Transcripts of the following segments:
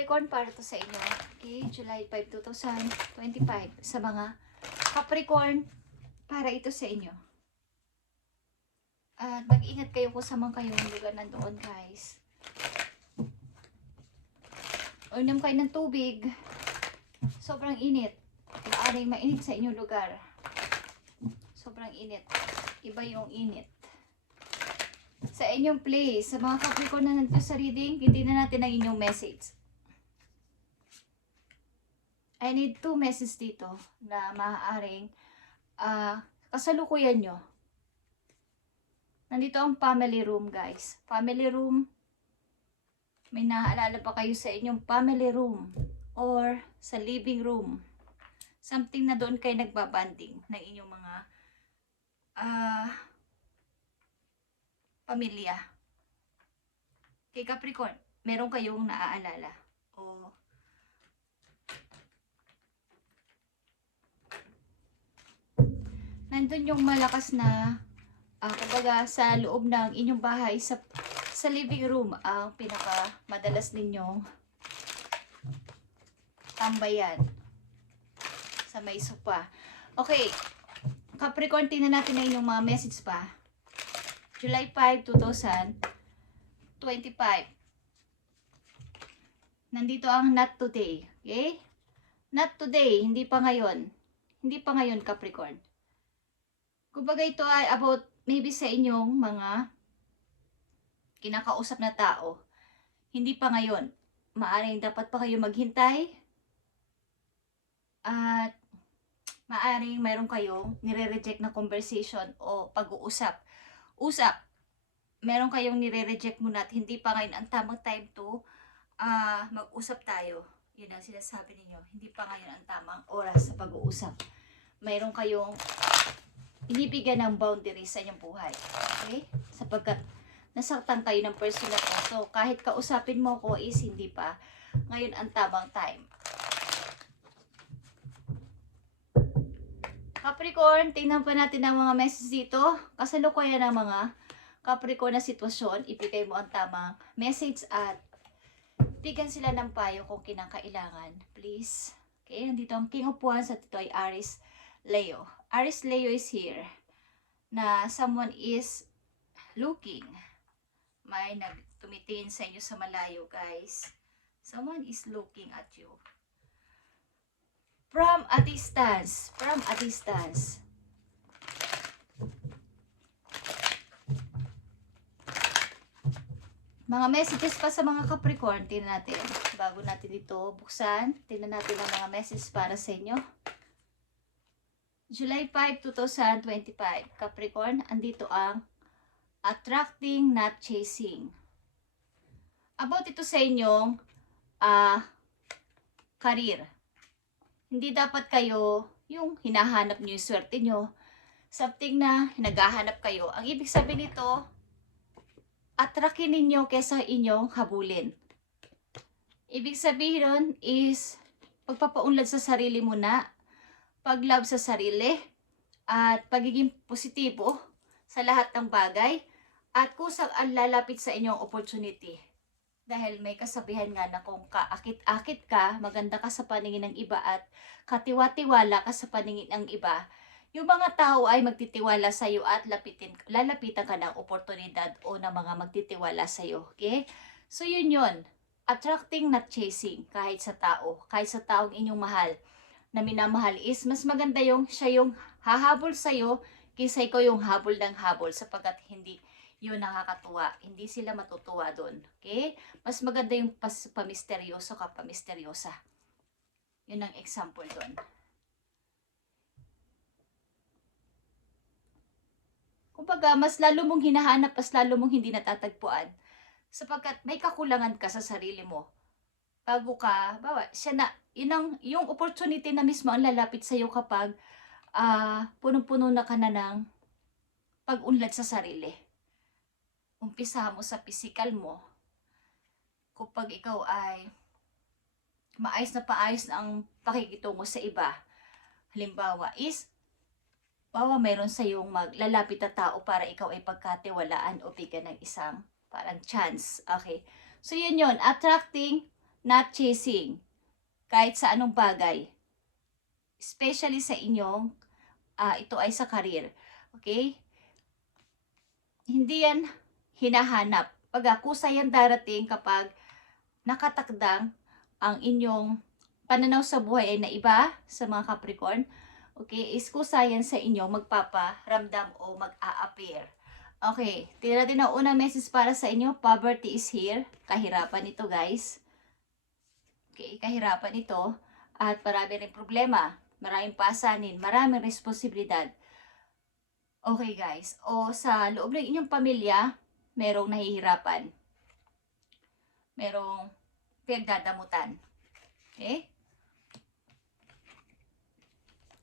Capricorn, para to sa inyo. Okay, July 5, 2025. Sa mga Capricorn, para ito sa inyo. At mag-ingat kayo kung saan kayo lugar nandoon, guys. Uminom kayo ng tubig. Sobrang init. Maaring mainit sa inyong lugar. Sobrang init. Iba yung init. Sa inyong place, sa mga Capricorn na nandito sa reading, titignan natin ang inyong message. I need 2 messages dito na maaaring kasalukuyan nyo. Nandito ang family room, guys. Family room. May naaalala pa kayo sa inyong family room or sa living room. Something na doon kayo nagbabanding ng inyong mga pamilya. Kay Capricorn, meron kayong naaalala. O nandun yung malakas na kumbaga sa loob ng inyong bahay, sa living room, ang pinaka madalas ninyong tambayan sa may sofa. Okay, Capricorn, tingnan natin na inyong mga message pa. July 5, 2025. Nandito ang not today. Okay? Not today, hindi pa ngayon. Hindi pa ngayon, Capricorn. Kumbaga ito ay about maybe sa inyong mga kinakausap na tao. Hindi pa ngayon. Maaring dapat pa kayo maghintay. At maaring mayroon kayong nire-reject na conversation o pag-uusap. Meron kayong nire-reject muna at hindi pa ngayon ang tamang time to mag-usap tayo. Yun ang sinasabi ninyo. Hindi pa ngayon ang tamang oras sa pag-uusap. Mayroon kayong inibigyan ng boundaries sa inyong buhay. Okay? Sapagkat nasaktan kayo ng person na to. So, kahit kausapin mo ko is hindi pa ngayon ang tamang time. Capricorn, tingnan pa natin ang mga message dito. Kasalukuyan ng mga Capricorn na sitwasyon. Ibigay mo ang tamang message at bigyan sila ng payo kung kinakailangan. Please. Okay, nandito ang King of Wands at ito ay Aries Leo. Aries Leo is here na someone is looking. May nagtumitingin sa inyo sa malayo, guys. Someone is looking at you. From a distance. From a distance. Mga messages pa sa mga Capricorn. Tingnan natin. Bago natin ito buksan, tingnan natin ang mga messages para sa inyo. July 5, 2025. Capricorn, andito ang attracting, not chasing. About ito sa inyong career. Hindi dapat kayo yung hinahanap nyo yung swerte nyo. Something na naghahanap kayo. Ang ibig sabihin nito, atrakin ninyo kesa inyong habulin. Ibig sabihin nun is pagpapaunlad sa sarili mo na, pag-love sa sarili, at pagiging positibo sa lahat ng bagay, at kusang ang lalapit sa inyong opportunity. Dahil may kasabihan nga na kung kaakit-akit ka, maganda ka sa paningin ng iba at katiwa-tiwala ka sa paningin ng iba, yung mga tao ay magtitiwala sa iyo at lalapitan ka ng oportunidad o ng mga magtitiwala sa iyo. Okay? So yun. Attracting, not chasing. Kahit sa tao. Kahit sa taong inyong mahal na minamahal is mas maganda yung siya yung hahabol sa iyo kaysa ikaw yung habol ng habol, sapagkat hindi yun nakakatuwa. Hindi sila matutuwa doon. Okay? Mas maganda yung pamisteryoso ka, pamisteryosa. Yun ang example doon. Kumbaga, mas lalo mong hinahanap, mas lalo mong hindi natatagpuan. Sapagkat may kakulangan ka sa sarili mo. Bago ka, yung opportunity na mismo ang lalapit sa iyo kapag punong-puno na ka na ng pag-unlad sa sarili. Umpisa mo sa physical mo. Kapag ikaw ay maayos na ang pakikitungo sa iba. Halimbawa is, mayroon sa iyong maglalapit na tao para ikaw ay pagkatiwalaan o bigyan ng isang parang chance. Okay. So yun. Attracting, not chasing. Kahit sa anong bagay. Especially sa inyong, ito ay sa career. Okay? Hindi yan hinahanap. Pag-akusa yan darating kapag nakatakdang ang inyong pananaw sa buhay ay naiba sa mga Capricorn. Okay? Iskusa yan sa inyo magpaparamdam o mag-a-appear. Okay, tira din ang unang message para sa inyo. Poverty is here. Kahirapan ito, guys. Okay, kahirapan ito. At marami rin problema. Maraming pasanin. Maraming responsibilidad. Okay, guys. O sa loob ng inyong pamilya, merong nahihirapan. Merong pinagdadamutan. Okay?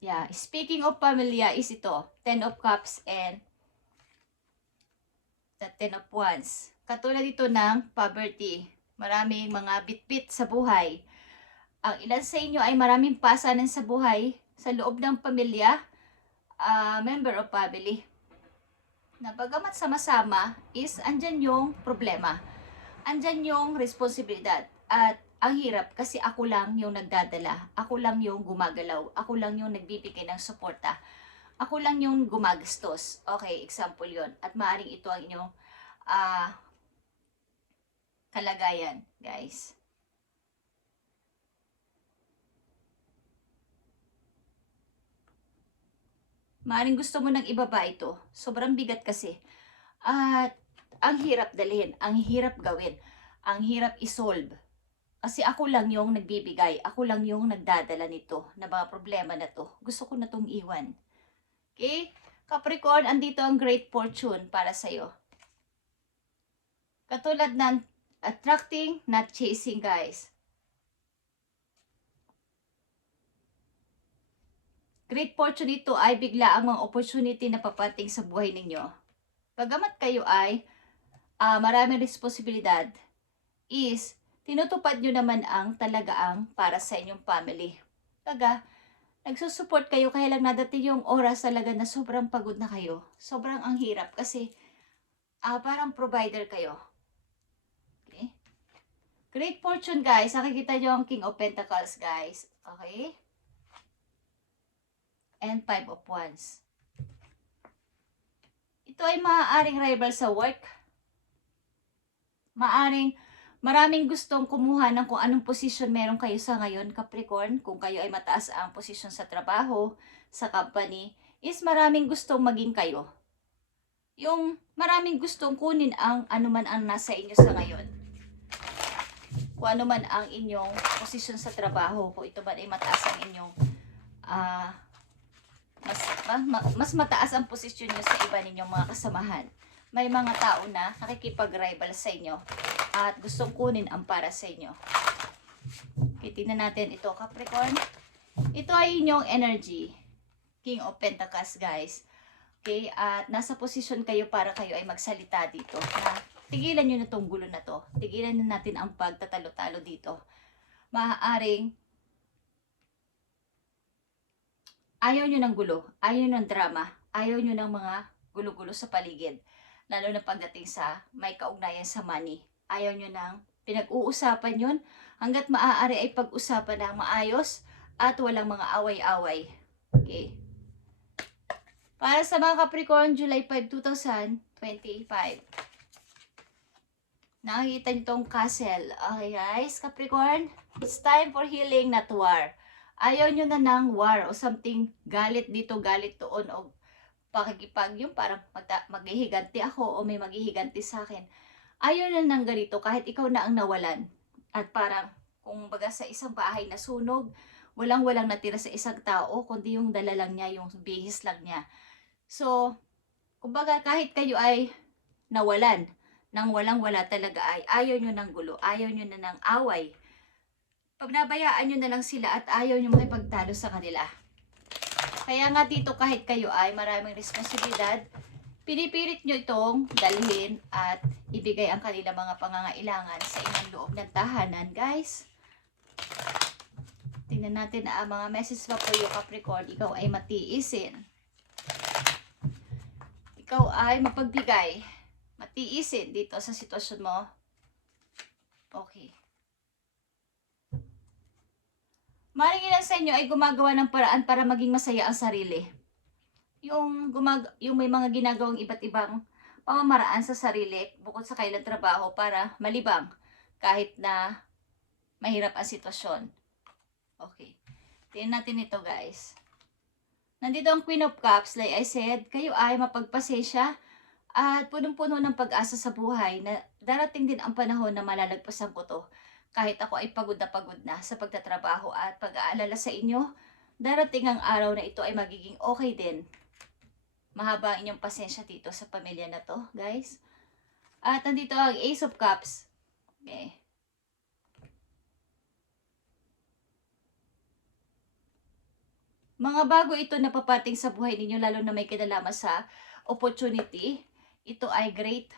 Yeah, speaking of pamilya is ito. 10 of Cups and the 10 of Wands. Katulad ito ng poverty. Maraming mga bit-bit sa buhay. Ang ilan sa inyo ay maraming pasanan sa buhay, sa loob ng pamilya, member of family. Na bagamat sama-sama is andyan yung problema. Andyan yung responsibilidad. At ang hirap kasi ako lang yung nagdadala. Ako lang yung gumagalaw. Ako lang yung nagbibigay ng suporta. Ako lang yung gumagastos. Okay, example yon. At maaaring ito ang inyong kalagayan, guys. Maaaring gusto mo nang ibaba ito. Sobrang bigat kasi. At ang hirap dalhin. Ang hirap gawin. Ang hirap isolve. Kasi ako lang yung nagbibigay. Ako lang yung nagdadala nito. Na mga problema na to. Gusto ko na tong iwan. Okay? Capricorn, andito ang great fortune para sa'yo. Katulad ng attracting, not chasing, guys. Great fortune ito ay bigla ang mga opportunity na papating sa buhay ninyo. Bagamat kayo ay maraming responsibilidad, is tinutupad nyo naman ang talagang para sa inyong family. Nagsusupport kayo kaya lang nadating yung oras talaga na sobrang pagod na kayo. Sobrang ang hirap kasi parang provider kayo. Okay? Great fortune, guys. Nakikita nyo ang King of Pentacles, guys. Okay? And 5 of Wands. Ito ay maaaring rival sa work. Maraming gustong kumuha ng kung anong posisyon meron kayo sa ngayon, Capricorn. Kung kayo ay mataas ang posisyon sa trabaho, sa company, is maraming gustong maging kayo. Yung maraming gustong kunin ang anuman ang nasa inyo sa ngayon. Kung anuman ang inyong posisyon sa trabaho, kung ito man ay mataas ang inyong mas mataas ang posisyon nyo sa iba ninyong mga kasamahan. May mga tao na nakikipag-rival sa inyo at gustong kunin ang para sa inyo. Okay, tingnan natin ito, Capricorn. Ito ay inyong energy. King of Pentacles, guys. Okay, at nasa posisyon kayo para kayo ay magsalita dito. Na tigilan nyo na tong gulo na to. Tigilan na natin ang pagtatalo-talo dito. Maaaring ayaw nyo ng gulo, ayaw nyo ng drama, ayaw nyo ng mga gulo-gulo sa paligid. Lalo na pagdating sa may kaugnayan sa money. Ayaw nyo ng pinag-uusapan yun. Hanggat maaari ay pag-usapan ng maayos at walang mga away-away. Okay. Para sa mga Capricorn, July 5, 2025. Nakikita nyo itong castle. Okay, guys, Capricorn, it's time for healing, not war. Ayaw nyo na ng war o something, galit dito, galit doon, o pakikipag yung parang maghihiganti ako o may maghihiganti sa akin. Ayaw na ng ganito kahit ikaw na ang nawalan. At parang kung baga sa isang bahay na sunog, walang natira sa isang tao, kundi yung dala lang niya, yung bihis lang niya. So, kumbaga kahit kayo ay nawalan, nang walang-wala talaga ay ayaw nyo ng gulo, ayaw nyo na ng away. Pagnabayaan nyo na lang sila at ayaw nyo makipagtalo sa kanila. Kaya nga dito kahit kayo ay maraming responsibilidad, pinipilit nyo itong dalhin at ibigay ang kanilang mga pangangailangan sa inyong loob ng tahanan, guys. Tingnan natin na ang mga message pa po yung Capricorn. Ikaw ay matiisin. Ikaw ay mapagbigay. Matiisin dito sa sitwasyon mo. Okay. Maaaring ilan sa inyo ay gumagawa ng paraan para maging masaya ang sarili. Yung may mga ginagawang iba't ibang pamamaraan sa sarili bukod sa kailang trabaho para malibang kahit na mahirap ang sitwasyon. Okay. Tingnan natin ito, guys. Nandito ang Queen of Cups. Like I said, kayo ay mapagpasensya at punong-puno ng pag-asa sa buhay na darating din ang panahon na malalagpasan ko to. Kahit ako ay pagod na sa pagtatrabaho at pag-aalala sa inyo, darating ang araw na ito ay magiging okay din. Mahaba ang inyong pasensya dito sa pamilya na to, guys. At nandito ang Ace of Cups. Okay. Mga bago ito na papating sa buhay ninyo, lalo na may kinalaman sa opportunity. Ito ay great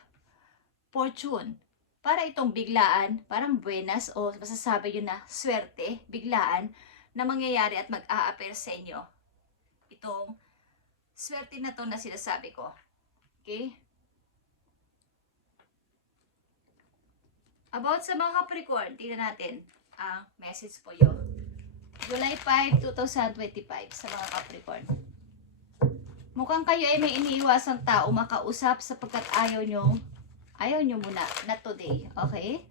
fortune. Para itong biglaan, parang buenas o masasabi yun na swerte, biglaan, na mangyayari at mag-a-appear sa inyo. Itong swerte na to na sinasabi ko. Okay? About sa mga Capricorn, tingnan natin ang message po yun. July 5, 2025 sa mga Capricorn. Mukhang kayo ay may iniiwasang tao makausap sapagkat ayaw nyo muna, not today, okay?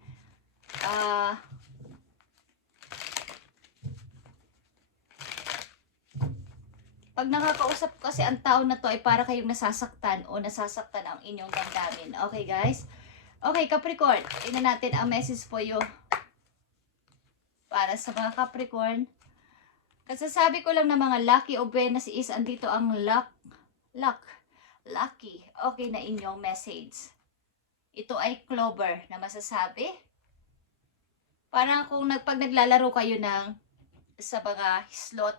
Pag nakakausap kasi ang tao na to ay para kayong nasasaktan o nasasaktan ang inyong damdamin. Okay, guys? Okay, Capricorn, tingnan natin ang message po yung para sa mga Capricorn. Kasasabi ko lang na mga lucky o buenas is andito ang lucky. Okay na inyong message. Ito ay clover na masasabi. Parang kung pag naglalaro kayo sa mga slot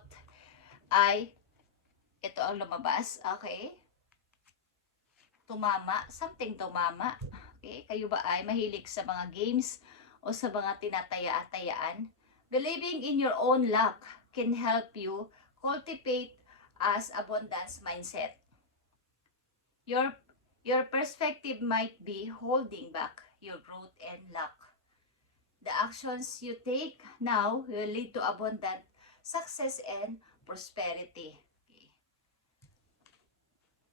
ay ito ang lumabas. Okay? Something tumama. Okay? Kayo ba ay mahilig sa mga games o sa mga tinataya-tayaan? Believing in your own luck can help you cultivate as abundance mindset. Your perspective might be holding back your growth and luck. The actions you take now will lead to abundant success and prosperity. Okay.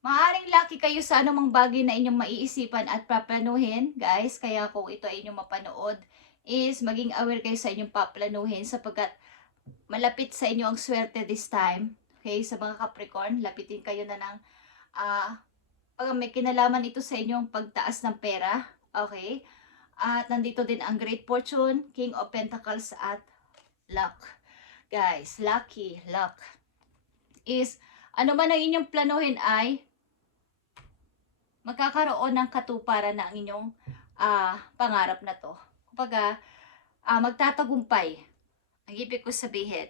Maaring lucky kayo sa anumang bagay na inyong maiisipan at paplanuhin, guys. Kaya kung ito ay inyong mapanood, is maging aware kayo sa inyong paplanuhin sapagkat malapit sa inyo ang swerte this time. Okay, sa mga Capricorn, lapitin kayo na ng pag may kinalaman ito sa inyong pagtaas ng pera. Okay? At nandito din ang Great Fortune, King of Pentacles at Luck. Guys, lucky, luck is ano man ang inyong planuhin ay magkakaroon ng katuparan na ang inyong pangarap na to. Kumbaga, magtatagumpay. Ang ibig ko sabihin,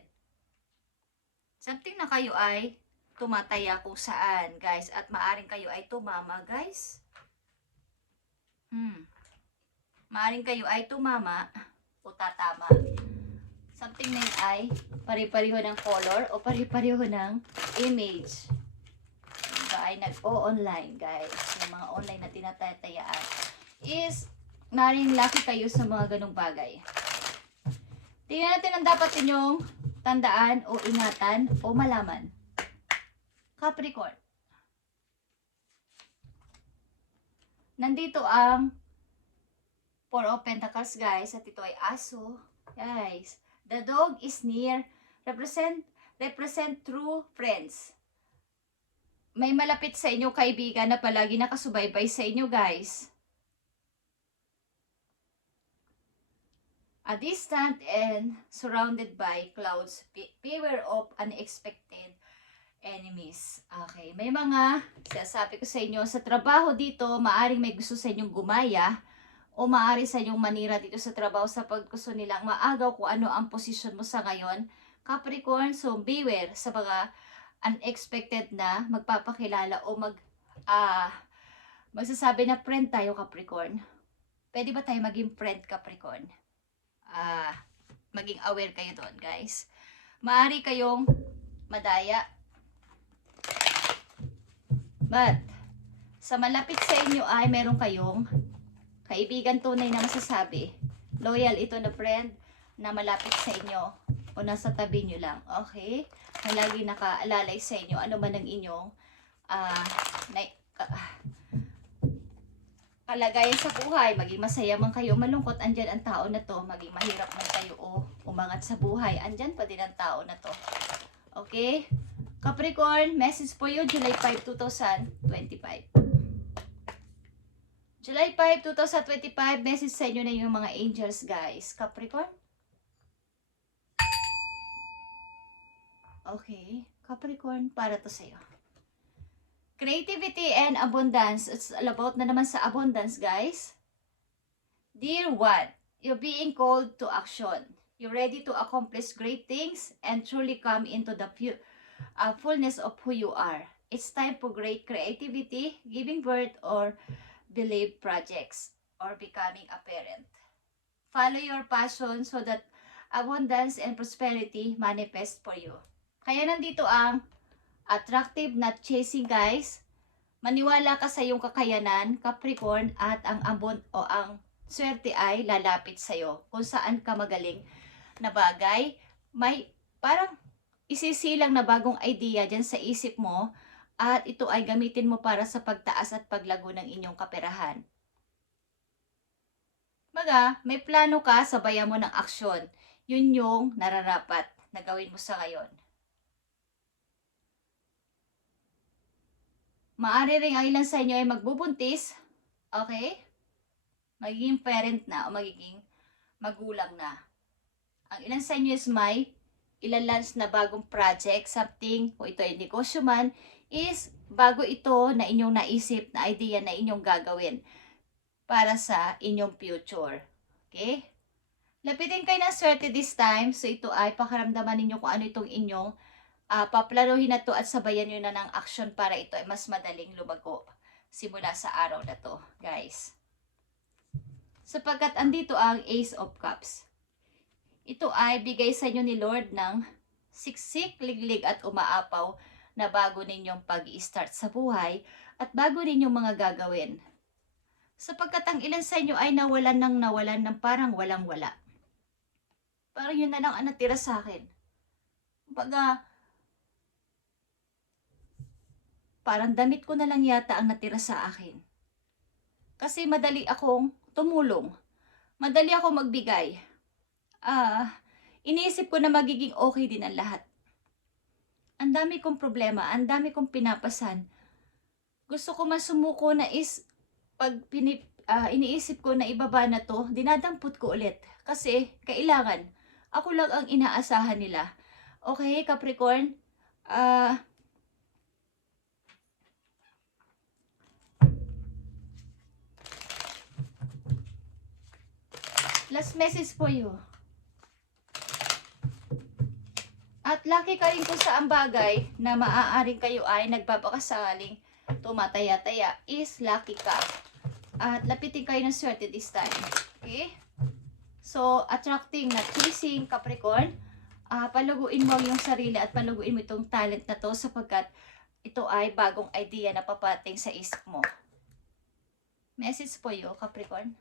something na kayo ay tumataya kung saan, guys. At maaring kayo ay tumama, guys. Maaring kayo ay tumama o tatama. Something na yun ay pari-pariho ng color o pari-pariho ng image. Diba ay nag-o-online, guys. Yung mga online na tinatayaan is maaring lucky kayo sa mga ganong bagay. Tingnan natin ang dapat ninyong tandaan o ingatan o malaman. Capricorn. Nandito ang Four of Pentacles, guys. At ito ay aso. Guys, the dog is near. Represent true friends. May malapit sa inyo kaibigan na palagi nakasubaybay sa inyo, guys. A distant and surrounded by clouds, beware of unexpected enemies. Okay, may mga sinasabi ko sa inyo, sa trabaho dito, maaring may gusto sa inyong gumaya o maaari sa inyong manira dito sa trabaho sa paggusto nilang maagaw kung ano ang posisyon mo sa ngayon. Capricorn, so beware sa mga unexpected na magpapakilala o magsasabi na friend tayo, Capricorn. Pwede ba tayo maging friend, Capricorn? Maging aware kayo doon, guys. Maaari kayong madaya. But, sa malapit sa inyo ay meron kayong kaibigan tunay na masasabi. Loyal ito na friend na malapit sa inyo. o nasa tabi nyo lang. Okay? Na lagi nakaalalay sa inyo, ano man ang inyong na, kalagayan sa buhay, maging masaya man kayo, malungkot, andyan ang tao na to, maging mahirap man kayo o umangat sa buhay, andyan pa din ang tao na to. Okay? Capricorn, message for you, July 5, 2025. July 5, 2025, message sa inyo na yung mga angels, guys. Capricorn? Okay. Capricorn, para to sa'yo. Creativity and abundance. It's all about na naman sa abundance, guys. Dear one, you're being called to action. You're ready to accomplish great things and truly come into the fullness of who you are. It's time for great creativity, giving birth or believe projects, or becoming a parent. Follow your passion so that abundance and prosperity manifest for you. Kaya nandito ang attractive, not chasing, guys. Maniwala ka sa iyong kakayanan, Capricorn, at ang ang swerte ay lalapit sa iyo. Kung saan ka magaling na bagay, may parang isisilang na bagong idea dyan sa isip mo, at ito ay gamitin mo para sa pagtaas at paglago ng inyong kaperahan. Baga, may plano ka, sabayan mo ng aksyon. Yun yung nararapat na gawin mo sa ngayon. Maaari rin ang ilan sa inyo ay magbubuntis, okay? Magiging parent na o magiging magulang na. Ang ilan sa inyo is may ilalans na bagong project, something, kung ito ay negosyo man, is bago ito na inyong naisip na idea na inyong gagawin para sa inyong future. Okay? Lapitin kayo ng swerte this time, so ito ay pakaramdaman ninyo kung ano itong inyong paplanuhin na to at sabayan nyo na ng action para ito ay mas madaling lumago simula sa araw na to, guys. Sapagkat andito ang Ace of Cups. Ito ay bigay sa inyo ni Lord ng siksik, liglig at umaapaw na bago ninyong pag-i-start sa buhay at bago ninyong mga gagawin. Sapagkat ang ilan sa inyo ay nawalan ng parang walang-wala. Parang yun na lang ang natira sa akin. Baga, parang damit ko na lang yata ang natira sa akin. Kasi madali akong tumulong. Madali akong magbigay. Iniisip ko na magiging okay din ang lahat. Ang dami kong problema, ang dami kong pinapasan. Gusto ko masumuko na is, pag iniisip ko na ibaba na to, dinadampot ko ulit. Kasi kailangan, ako lang ang inaasahan nila. Okay, Capricorn? Last message for you. At lucky ka rin kung saan bagay na maaaring kayo ay nagbabakasakaling tumataya-taya is lucky ka. At lapitin kayo ng swerte this time. Okay? So, attracting, not chasing, Capricorn. Palaguin mo yung sarili at palaguin mo itong talent na to sapagkat ito ay bagong idea na papating sa isip mo. Message po you, Capricorn.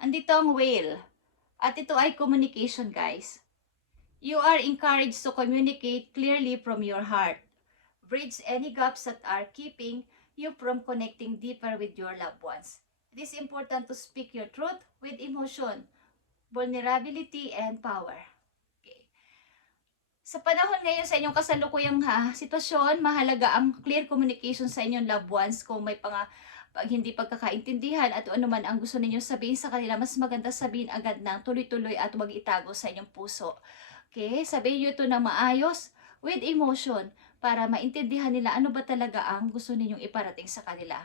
Andito ang whale. At ito ay communication, guys. You are encouraged to communicate clearly from your heart. Bridge any gaps that are keeping you from connecting deeper with your loved ones. It is important to speak your truth with emotion, vulnerability, and power. Okay. Sa panahon ngayon sa inyong kasalukuyang sitwasyon, mahalaga ang clear communication sa inyong loved ones. Kung may pag hindi pagkakaintindihan at ano man ang gusto ninyo sabihin sa kanila, mas maganda sabihin agad ng tuloy-tuloy at huwag itago sa inyong puso. Okay? Sabihin nyo ito na maayos, with emotion, para maintindihan nila ano ba talaga ang gusto ninyong iparating sa kanila.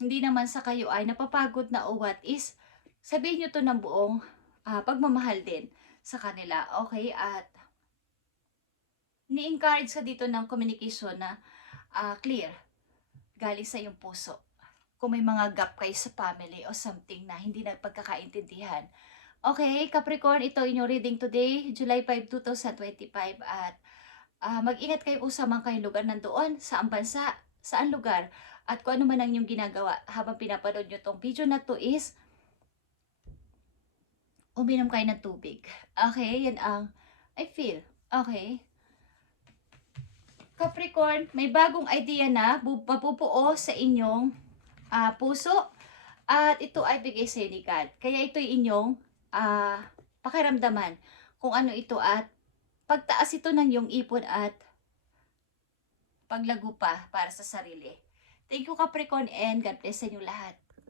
Hindi naman sa kayo ay napapagod na o what is, sabihin nyo ito ng buong pagmamahal din sa kanila. Okay? At ni-encourage ka dito ng communication na clear, galing sa iyong puso. Kung may mga gap kayo sa family o something na hindi na pagkakaintindihan. Okay, Capricorn, ito inyong reading today, July 5, 2025. At mag-ingat kayo kung saan kayong lugar nandoon, saan bansa, saan lugar, at kung ano man ang inyong ginagawa habang pinapanood nyo tong video na to is uminom kayo ng tubig. Okay, yan ang I feel. Okay. Capricorn, may bagong idea na mapupuo sa inyong puso at ito ay bigay sa ni God. Kaya ito ay inyong pakiramdaman kung ano ito at pagtaas ito ng iyong ipon at paglago pa para sa sarili. Thank you Capricorn and God bless sa inyo lahat.